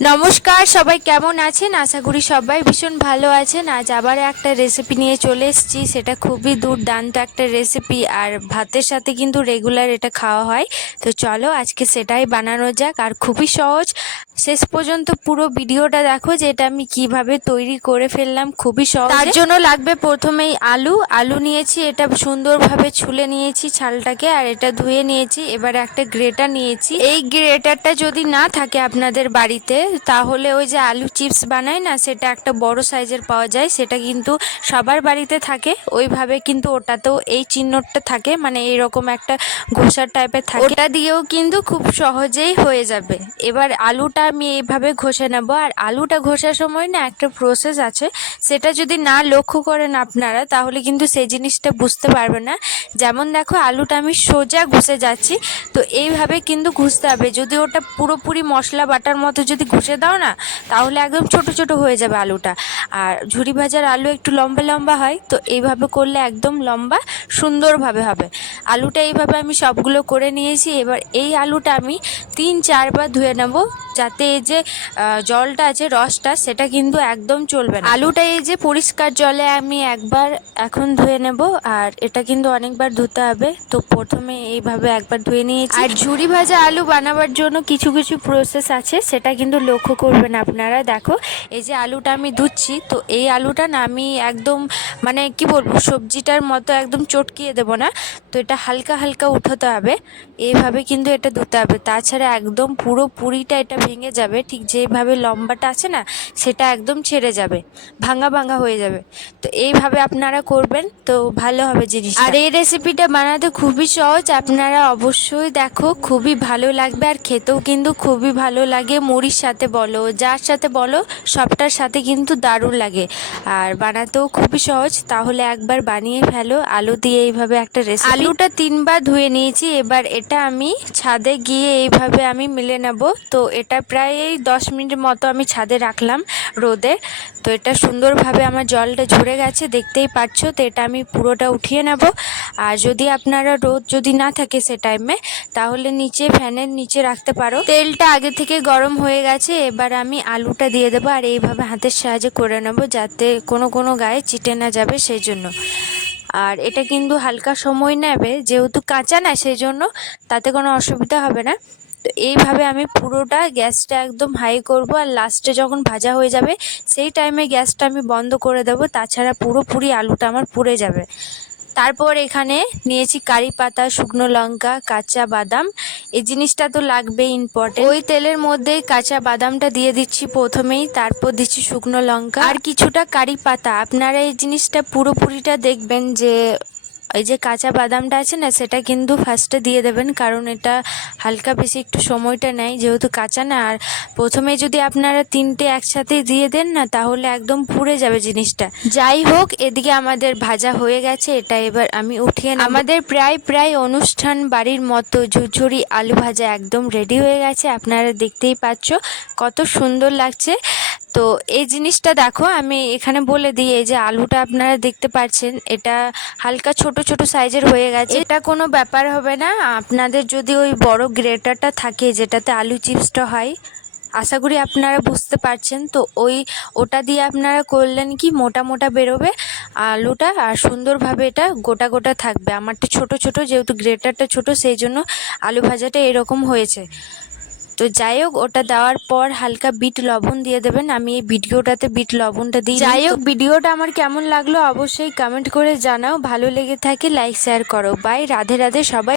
নমস্কার, সবাই কেমন আছেন? আশা করি সবাই ভীষণ ভালো আছেন। আজ আবার একটা রেসিপি নিয়ে চলে এসেছি। সেটা খুবই দুর্দান্ত একটা রেসিপি আর ভাতের সাথে কিন্তু রেগুলার এটা খাওয়া হয়। তো চলো আজকে সেটাই বানানো যাক। আর খুবই সহজ। শেষ পর্যন্ত পুরো ভিডিওটা দেখো যে এটা আমি কীভাবে তৈরি করে ফেললাম, খুবই সহজ। তার জন্য লাগবে প্রথমেই আলু। আলু নিয়েছি, এটা সুন্দরভাবে ছুলে নিয়েছি ছালটাকে আর এটা ধুয়ে নিয়েছি। এবার একটা গ্রেটার নিয়েছি। এই গ্রেটারটা যদি না থাকে আপনাদের বাড়িতে, তাহলে ওই যে আলু চিপস বানায় না, সেটা একটা বড় সাইজের পাওয়া যায়। সেটা কিন্তু সবার বাড়িতে থাকে। ওইভাবে কিন্তু ওটাতেও এই চিহ্নটা থাকে। মানে এরকম একটা ঘোষার টাইপের থাকে। ওটা দিয়েও কিন্তু খুব সহজেই হয়ে যাবে। এবার আলুটা আমি এইভাবে ঘষে নেব। আর আলুটা ঘষার সময় না একটা প্রসেস আছে। সেটা যদি না লক্ষ্য করেন আপনারা, তাহলে কিন্তু সেই জিনিসটা বুঝতে পারবেন না। যেমন দেখো, আলুটা আমি সোজা ঘষে যাচ্ছি। তো এইভাবে কিন্তু ঘুষতে হবে। যদি ওটা পুরোপুরি মশলা বাটার মতো যদি ঘষে দাও না, তাহলে একদম ছোট ছোট হয়ে যাবে আলুটা। আর ঝুড়ি ভাজার আলু একটু লম্বা লম্বা হয়। তো এইভাবে করলে একদম লম্বা, সুন্দরভাবে হবে। আলুটা এইভাবে আমি সবগুলো করে নিয়েছি। এবার এই আলুটা আমি তিন চারবার ধুয়ে নেব। যাতে এই যে জলটা আছে রসটা সেটা কিন্তু একদম চলবে না। আলুটা এই যে পরিষ্কার জলে আমি একবার এখন ধুয়ে নেব আর এটা কিন্তু অনেকবার ধুতে হবে। তো প্রথমে এইভাবে একবার ধুয়ে নিয়েছি। আর ঝুড়ি ভাজা আলু বানাবার জন্য কিছু কিছু প্রসেস আছে সেটা কিন্তু লক্ষ্য করবেন আপনারা। দেখো এই যে আলুটা আমি ধুচ্ছি তো এই আলুটা না আমি একদম মানে কি বলব সবজিটার মতো একদম চটকিয়ে দেবো না। তো এটা হালকা হালকা উঠাতে হবে। এইভাবে কিন্তু এটা ধুতে হবে। তাছাড়া একদম পুরো পুরিটা এটা ভেঙে যাবে ঠিক যেভাবে লম্বাটা আছে না সেটা একদম ছেড়ে যাবে ভাঙা ভাঙা হয়ে যাবে। তো এইভাবে আপনারা করবেন তো ভালো হবে জিনিস আর এই রেসিপিটা বানাতে খুবই সহজ আপনারা অবশ্যই দেখো খুবই ভালো লাগবে আর খেতেও কিন্তু খুবই ভালো লাগে মুড়ির সাথে বলো যার সাথে বলো সবটার সাথে কিন্তু দারুণ লাগে। আর বানাতেও খুবই সহজ তাহলে একবার বানিয়ে ফেলো আলু দিয়ে এইভাবে একটা রেসিপি আলুটা তিনবার ধুয়ে নিয়েছি এবার এটা আমি ছাদে গিয়ে এইভাবে আমি মিলে নেব তো এটা প্রায় এই দশ মিনিট মতো আমি ছাদে রাখলাম রোদে। তো এটা সুন্দরভাবে আমার জলটা ঝরে গেছে, দেখতেই পাচ্ছ। তো এটা আমি পুরোটা উঠিয়ে নেব। আর যদি আপনারা রোদ যদি না থাকে সে টাইমে তাহলে নিচে ফ্যানের নিচে রাখতে পারো। তেলটা আগে থেকে গরম হয়ে গেছে, এবার আমি আলুটা দিয়ে দেবো আর এইভাবে হাতের সাহায্যে করে নেব যাতে কোনো কোনো গায়ে চিটে না যাবে সেই জন্য আর এটা কিন্তু হালকা সময় নেবে, যেহেতু কাঁচা না সেই জন্য তাতে কোনো অসুবিধা হবে না। তো এইভাবে আমি পুরোটা গ্যাসটা একদম হাই করব আর লাস্টে যখন ভাজা হয়ে যাবে সেই টাইমে গ্যাসটা আমি বন্ধ করে দেবো। তাছাড়া পুরোপুরি আলুটা আমার পুড়ে যাবে। তারপর এখানে নিয়েছি কারি পাতা শুকনো লঙ্কা কাঁচা বাদাম। এই জিনিসটা তো লাগবেই ইম্পর্টেন্ট ওই তেলের মধ্যে কাঁচা বাদামটা দিয়ে দিচ্ছি প্রথমেই তারপর দিচ্ছি শুকনো লঙ্কা। আর কিছুটা কারি পাতা। আপনারা এই জিনিসটা পুরোপুরিটা দেখবেন যে এই যে কাঁচা বাদামটা আছে না, সেটা কিন্তু ফার্স্টে দিয়ে দেবেন, কারণ এটা হালকা বেশি একটু সময়টা নেয়, যেহেতু কাঁচা না। আর প্রথমে যদি আপনারা তিনটে একসাথে দিয়ে দেন না, তাহলে একদম পুড়ে যাবে জিনিসটা। যাই হোক, এদিকে আমাদের ভাজা হয়ে গেছে, এটা এবার আমি উঠিয়ে আমাদের প্রায় প্রায় অনুষ্ঠান বাড়ির মতো ঝুরঝুরি আলু ভাজা একদম রেডি হয়ে গেছে, আপনারা দেখতেই পাচ্ছ কত সুন্দর লাগছে। তো এই জিনিসটা দেখো, আমি এখানে বলে দিই, এই যে আলুটা আপনারা দেখতে পাচ্ছেন, এটা হালকা ছোট ছোট সাইজের হয়ে গেছে। এটা কোনো ব্যাপার হবে না, আপনাদের যদি ওই বড় গ্রেটারটা থাকে, যেটাতে আলু চিপসটা হয়, আশা করি আপনারা বুঝতে পারছেন। তো ওই, ওটা দিয়ে আপনারা করলেন কি, মোটা মোটা বেরোবে আলুটা, আর সুন্দরভাবে এটা গোটা গোটা থাকবে। আমারটা ছোট ছোট, যেহেতু গ্রেটারটা ছোট, সেই জন্য আলু ভাজাটা এরকম হয়েছে। তো যাই হোক ওটা দেওয়ার পর হালকা বিট লবণ দিয়ে দেবেন। আমি এই ভিডিওটাতে বিট লবণটা দিই যাই হোক ভিডিওটা আমার কেমন লাগল অবশ্যই কমেন্ট করে জানাও। ভালো লেগে থাকে লাইক শেয়ার করো। বাই রাধে রাধে সবাই।